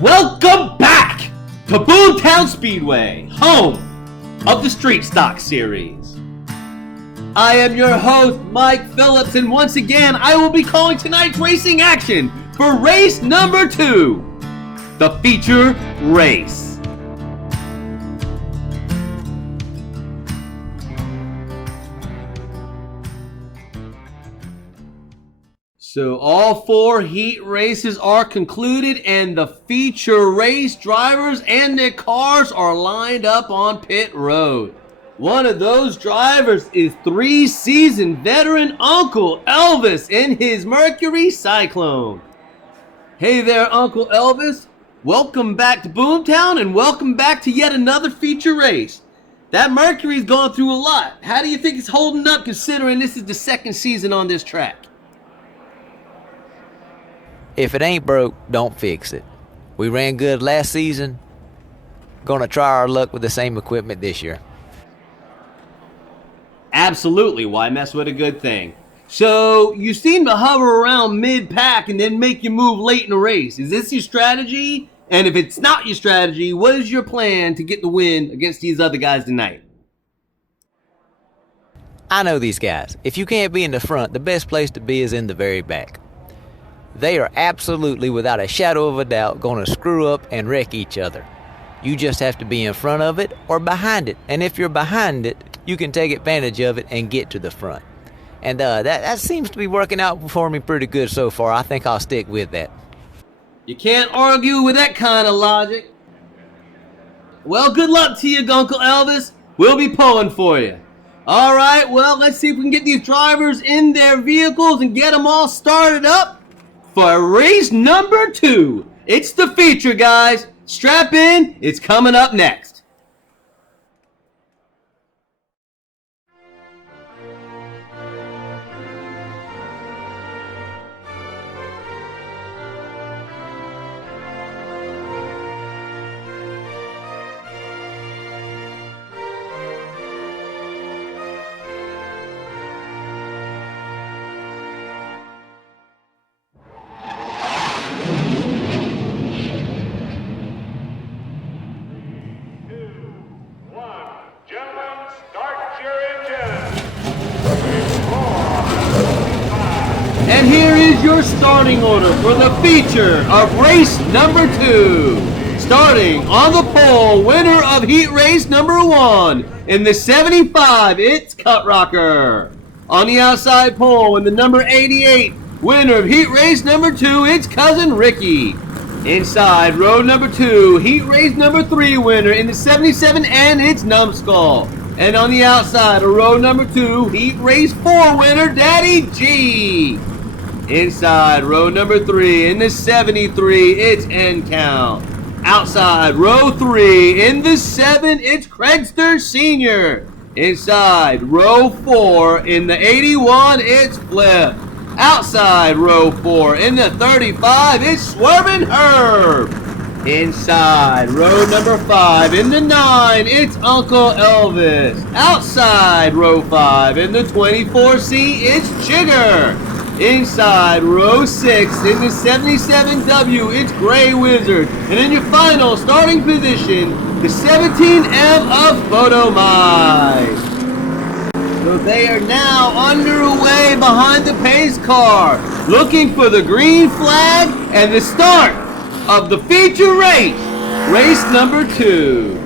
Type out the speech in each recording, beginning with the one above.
Welcome back to Boomtown Speedway, home of the Street Stock Series. I am your host, Mike Phillips, and once again, I will be calling tonight's racing action for race number 2, the feature race. So all 4 heat races are concluded and the feature race drivers and their cars are lined up on pit road. One of those drivers is 3-season veteran Uncle Elvis in his Mercury Cyclone. Hey there, Uncle Elvis. Welcome back to Boomtown and welcome back to yet another feature race. That Mercury's gone through a lot. How do you think it's holding up considering this is the 2nd season on this track? If it ain't broke, don't fix it. We ran good last season. Gonna try our luck with the same equipment this year. Absolutely. Why mess with a good thing? So you seem to hover around mid-pack and then make your move late in the race. Is this your strategy? And if it's not your strategy, what is your plan to get the win against these other guys tonight? I know these guys. If you can't be in the front, the best place to be is in the very back. They are absolutely, without a shadow of a doubt, going to screw up and wreck each other. You just have to be in front of it or behind it. And if you're behind it, you can take advantage of it and get to the front. And that seems to be working out for me pretty good so far. I think I'll stick with that. You can't argue with that kind of logic. Well, good luck to you, Uncle Elvis. We'll be pulling for you. All right, well, let's see if we can get these drivers in their vehicles and get them all started up for race number 2. It's the feature, guys. Strap in. It's coming up next. And here is your starting order for the feature of race number 2. Starting on the pole, winner of heat race number 1. In the 75, it's Cut Rocker. On the outside pole, in the number 88, winner of heat race number 2, it's Cousin Ricky. Inside row number 2, heat race number 3 winner in the 77, and it's Numbskull. And on the outside of row number 2, heat race 4 winner, Daddy G. Inside row number 3, in the 73, it's End Count. Outside row 3, in the 7, it's Craigster Sr. Inside row 4, in the 81, it's Flip. Outside row 4, in the 35, it's Swervin' Herb. Inside row number 5, in the 9, it's Uncle Elvis. Outside row 5, in the 24C, it's Chigger. Inside row 6, in the 77W, it's Grey Wizard. And in your final starting position, the 17M of Photomai. So they are now underway behind the pace car, looking for the green flag and the start of the feature race, race number 2.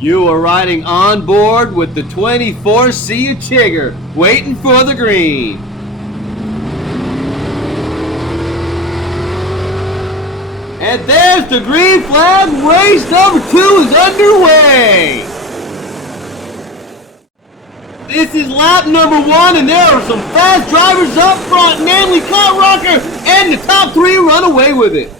You are riding on board with the 24C Chigger, waiting for the green. And there's the green flag. Race number 2 is underway. This is lap number 1, and there are some fast drivers up front, namely Cut Rocker, and the top 3 run away with it.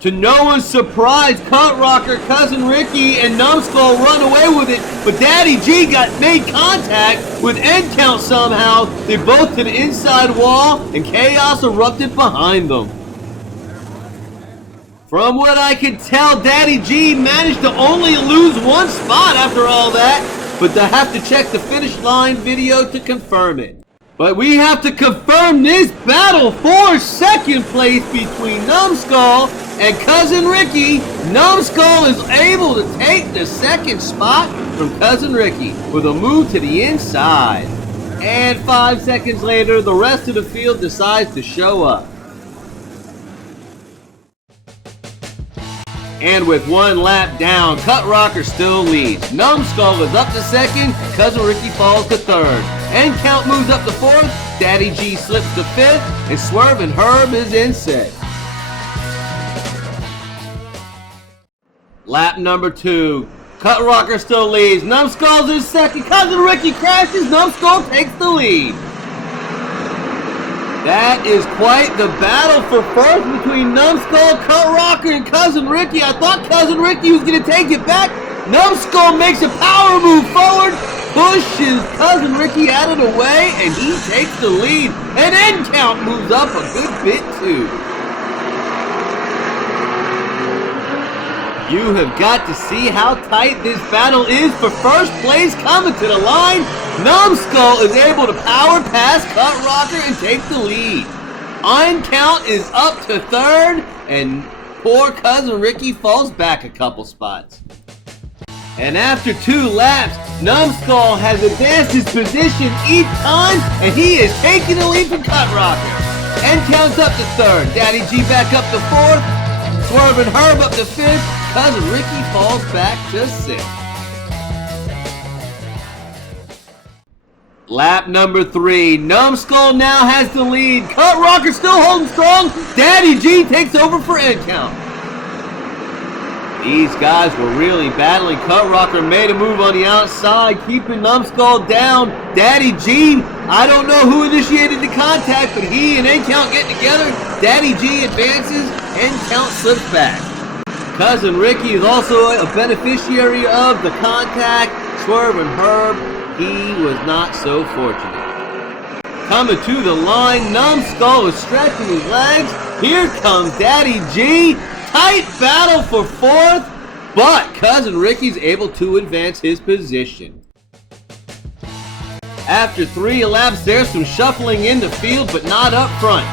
To no one's surprise, Cut Rocker, Cousin Ricky, and Numbskull run away with it, but Daddy G made contact with End Count somehow. They both to the inside wall, and chaos erupted behind them. From what I can tell, Daddy G managed to only lose one spot after all that. but I have to check the finish line video to confirm it. But we have to confirm this battle for second place between Numbskull and Cousin Ricky. Numbskull is able to take the second spot from Cousin Ricky with a move to the inside. And 5 seconds later, the rest of the field decides to show up. And with 1 lap down, Cut Rocker still leads. Numbskull is up to second, Cousin Ricky falls to third. End Count moves up to fourth, Daddy G slips to fifth, and Swervin' Herb is in sixth. Lap number 2, Cut Rocker still leads, Numbskull's in second, Cousin Ricky crashes, Numbskull takes the lead. That is quite the battle for first between Numbskull, Cut Rocker, and Cousin Ricky. I thought Cousin Ricky was going to take it back. Numbskull makes a power move forward, pushes Cousin Ricky out of the way, and he takes the lead. And End Count moves up a good bit too. You have got to see how tight this battle is for first place. Coming to the line, Numbskull is able to power past Cut Rocker and take the lead. End Count is up to third, and poor Cousin Ricky falls back a couple spots. And after 2 laps, Numbskull has advanced his position each time, and he is taking the lead from Cut Rocker. End Count's up to third, Daddy G back up to fourth, Swervin' Herb up to fifth, Cousin Ricky falls back to sixth. Lap number 3, Numbskull now has the lead. Cut Rocker still holding strong. Daddy G takes over for End Count. These guys were really battling. Cut Rocker made a move on the outside, keeping Numbskull down. Daddy G, I don't know who initiated the contact, but he and End Count get together. Daddy G advances, End Count slips back. Cousin Ricky is also a beneficiary of the contact. Swervin' Herb, he was not so fortunate. Coming to the line, Numbskull is stretching his legs. Here comes Daddy G. Tight battle for fourth, but Cousin Ricky's able to advance his position. After 3 laps, there's some shuffling in the field, but not up front.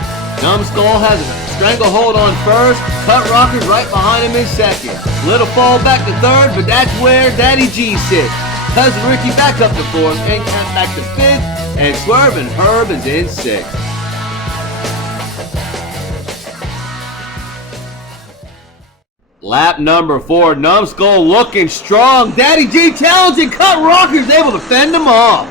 Numbskull has a stranglehold on first. Cut Rocker's right behind him in second. Little fall back to third, but that's where Daddy G sits. Cousin Ricky back up to fourth, End Count back to fifth, and Swervin' Herb is in sixth. Lap number 4, Numbskull looking strong. Daddy G challenging Cut Rocker's able to fend him off.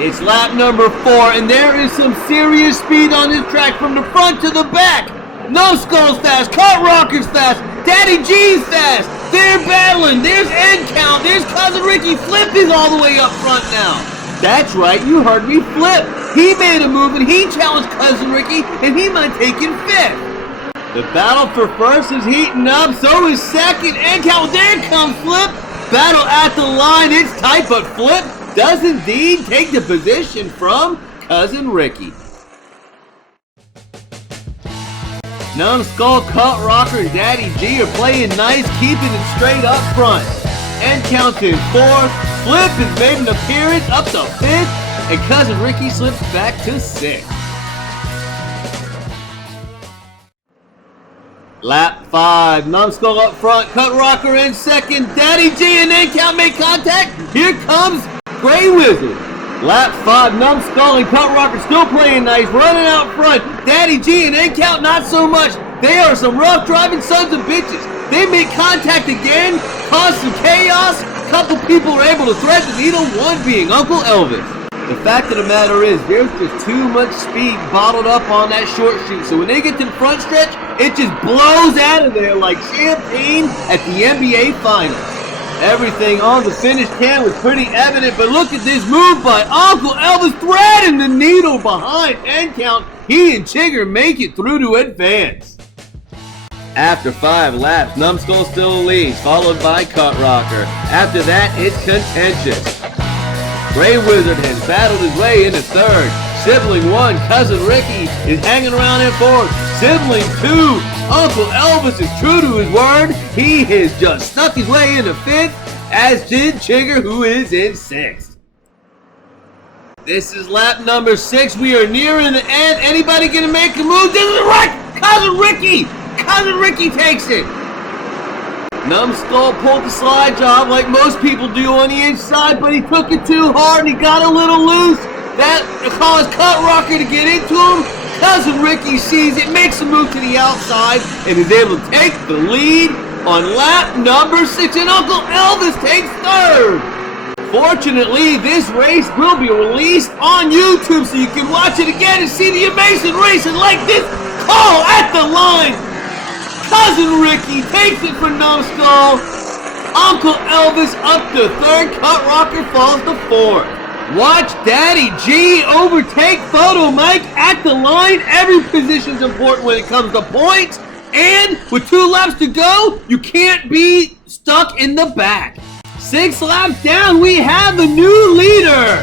It's lap number 4, and there is some serious speed on this track from the front to the back. Numbskull's fast, Cut Rocker's fast, Daddy G's fast. They're battling. There's End Count. There's Cousin Ricky. Flip is all the way up front now. That's right, you heard me, Flip. He made a move and he challenged Cousin Ricky, and he might take in fifth. The battle for first is heating up, so is second. End Count, there comes Flip. Battle at the line, it's tight, but Flip does indeed take the position from Cousin Ricky. Numbskull, Cut Rocker, and Daddy G are playing nice, keeping it straight up front. End Count in fourth. Flip has made an appearance up to fifth, and Cousin Ricky slips back to sixth. Lap 5, Numbskull up front, Cut Rocker in second, Daddy G and End Count make contact. Here comes Grey Wizard. Lap 5, Numbskull and Cut Rocker still playing nice, running out front. Daddy G and End Count not so much. They are some rough driving sons of bitches. They make contact again, cause some chaos. A couple people are able to thread the needle, one being Uncle Elvis. The fact of the matter is, there's just too much speed bottled up on that short chute. So when they get to the front stretch, it just blows out of there like champagne at the NBA Finals. Everything on the finish can was pretty evident, but look at this move by Uncle Elvis, threading the needle behind End Count. He and Chigger make it through to advance. After 5 laps, Numbskull still leads, followed by Cut Rocker. After that, it's contentious. Grey Wizard has battled his way into third. Sibling 1, Cousin Ricky, is hanging around in fourth. Sibling 2, Uncle Elvis is true to his word. He has just snuck his way into fifth. as did Chigger, who is in 6th. This is lap number 6. We are nearing the end. Anybody gonna make a move? This is right. Cousin Ricky. Cousin Ricky takes it. Numbskull pulled the slide job like most people do on the inside, but he took it too hard and he got a little loose. That caused Cut Rocker to get into him. Cousin Ricky sees it, makes a move to the outside, and is able to take the lead on lap number 6, and Uncle Elvis takes 3rd. Fortunately, this race will be released on YouTube so you can watch it again and see the amazing racing like this. Call at the line. Cousin Ricky takes it for Numbskull. Uncle Elvis up to 3rd. Cut Rocker falls to 4th. Watch Daddy G overtake Photo Mike at the line. Every position's important when it comes to points. And with 2 laps to go, you can't be stuck in the back. 6 laps down, we have a new leader.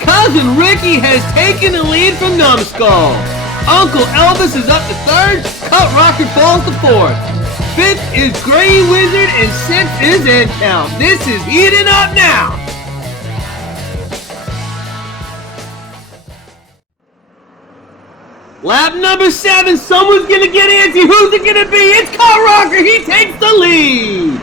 Cousin Ricky has taken the lead from Numbskull. Uncle Elvis is up to 3rd. Cut Rocker falls to 4th. 5th is Gray Wizard and 6th is N-Count. This is heating up now. Lap number 7, someone's gonna get antsy. Who's it gonna be? It's Cut Rocker. He takes the lead.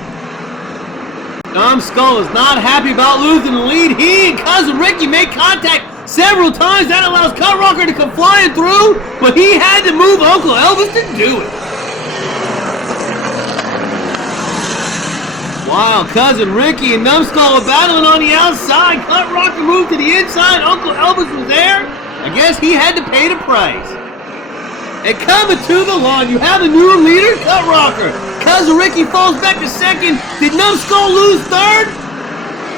Numbskull is not happy about losing the lead. He and Cousin Ricky make contact several times. That allows Cut Rocker to come flying through, but he had to move Uncle Elvis to do it. While Cousin Ricky and Numbskull are battling on the outside, Cut Rocker moved to the inside. Uncle Elvis was there. I guess he had to pay the price. And coming to the line, you have a new leader, Cut Rocker. Cousin Ricky falls back to 2nd. Did Numbskull lose 3rd?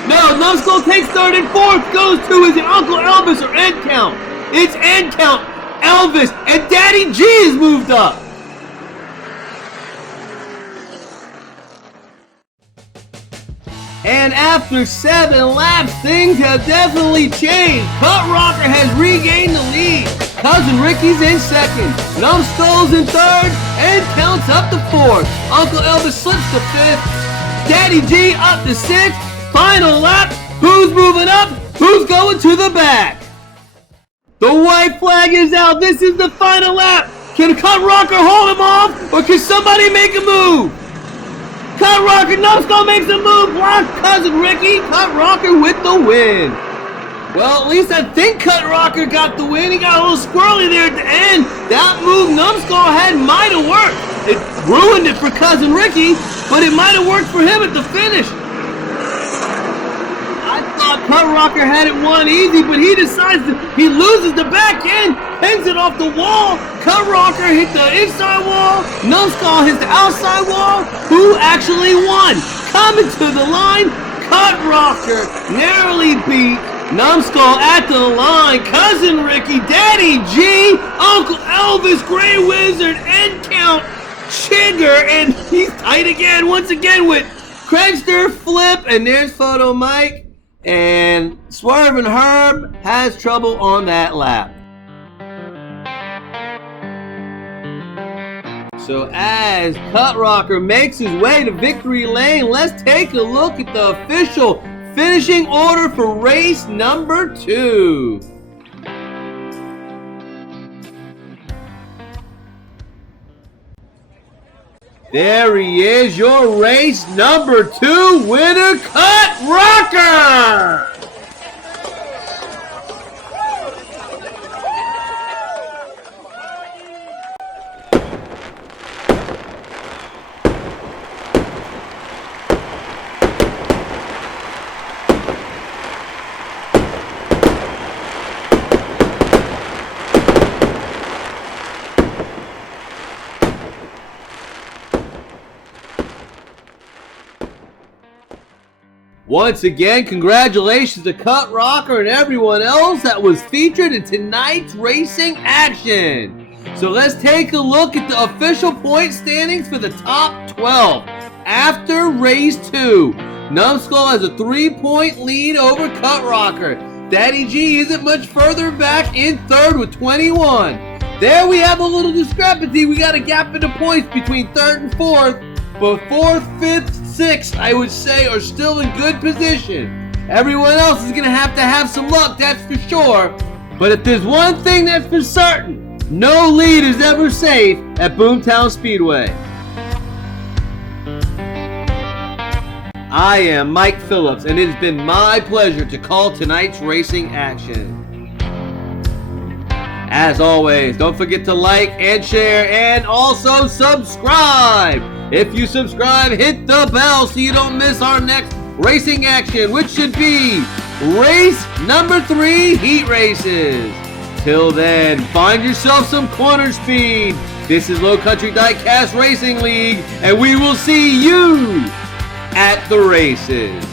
No, Numbskull takes 3rd and 4th goes to, is it Uncle Elvis or N-Count? It's N-Count, Elvis, and Daddy G is moved up. And after 7 laps, things have definitely changed. Cut Rocker has regained the lead. Cousin Ricky's in 2nd. Numbskull's in 3rd. And counts up to 4th. Uncle Elvis slips to 5th. Daddy G up to 6th. Final lap. Who's moving up? Who's going to the back? The white flag is out. This is the final lap. Can Cut Rocker hold him off? Or can somebody make a move? Cut Rocker, Numbskull makes a move, blocks Cousin Ricky, Cut Rocker with the win. Well, at least I think Cut Rocker got the win. He got a little squirrely there at the end. That move Numbskull had might have worked. It ruined it for Cousin Ricky, but it might have worked for him at the finish. I thought Cut Rocker had it won easy, but he loses the back end, pins it off the wall. Cut Rocker hit the inside wall. Numbskull hits the outside wall. Who actually won? Coming to the line, Cut Rocker narrowly beat Numbskull at the line. Cousin Ricky, Daddy G, Uncle Elvis, Gray Wizard, N-Count, Chigger, and he's tight again, once again with Craigster, Flip, and there's Photo Mike. And Swerve and Herb has trouble on that lap. So as Cut Rocker makes his way to victory lane, let's take a look at the official finishing order for race number 2. There he is, your race number 2 winner, Cut Rocker! Once again, congratulations to Cut Rocker and everyone else that was featured in tonight's racing action. So let's take a look at the official point standings for the top 12. After race 2, Numbskull has a 3-point lead over Cut Rocker. Daddy G isn't much further back in 3rd with 21. There we have a little discrepancy. We got a gap in the points between 3rd and 4th. but 4th, 5th, 6th, I would say, are still in good position. Everyone else is going to have some luck, that's for sure. But if there's one thing that's for certain, no lead is ever safe at Boomtown Speedway. I am Mike Phillips, and it has been my pleasure to call tonight's racing action. As always, don't forget to like and share and also subscribe. If you subscribe, hit the bell so you don't miss our next racing action, which should be race number 3 heat races. Till then, find yourself some corner speed. This is Low Country Diecast Racing League, and we will see you at the races.